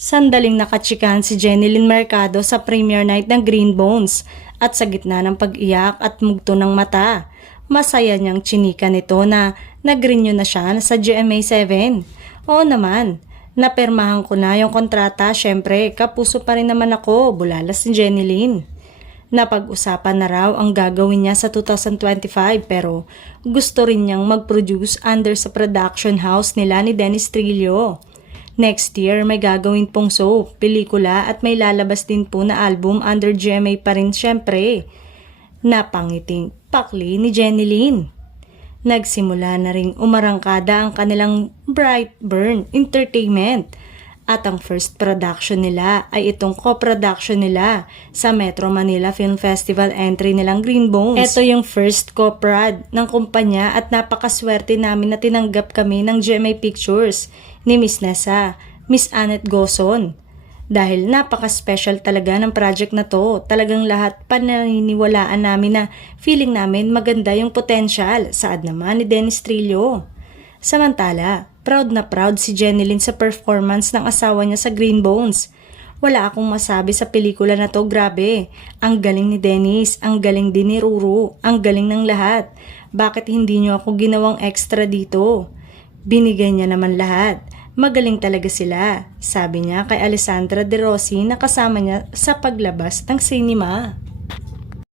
Sandaling nakatsikahan si Jenilyn Mercado sa premiere night ng Green Bones at sa gitna ng pag-iyak at mugto ng mata, masaya niyang chinika nito na nag-renew na siya sa GMA7. Oo naman, napermahan ko na yung kontrata, syempre kapuso pa rin naman ako, bulalas ni Jenilyn. Napag-usapan na raw ang gagawin niya sa 2025 pero gusto rin niyang mag-produce under sa production house nila ni Dennis Trillo. Next year, may gagawin pong soap, pelikula at may lalabas din po na album under GMA pa rin syempre. Napangiting pakli ni Jenilyn. Nagsimula na ring umarangkada ang kanilang Brightburn Entertainment at ang first production nila ay itong co-production nila sa Metro Manila Film Festival entry nilang Green Bones. Ito yung first co-prod ng kumpanya at napakaswerte namin na tinanggap kami ng GMA Pictures ni Miss Nessa, Miss Annette Gozon. Dahil napaka-special talaga ng project na to, talagang lahat pananiniwalaan namin na feeling namin maganda yung potential, saad naman ni Dennis Trillo. Samantala, proud na proud si Jenilyn sa performance ng asawa niya sa Green Bones. Wala akong masabi sa pelikula na to, grabe. Ang galing ni Dennis, ang galing din ni Ruru, ang galing ng lahat. Bakit hindi niyo ako ginawang extra dito? Binigay niya naman lahat. Magaling talaga sila, sabi niya kay Alessandra De Rossi na kasama niya sa paglabas ng sinema.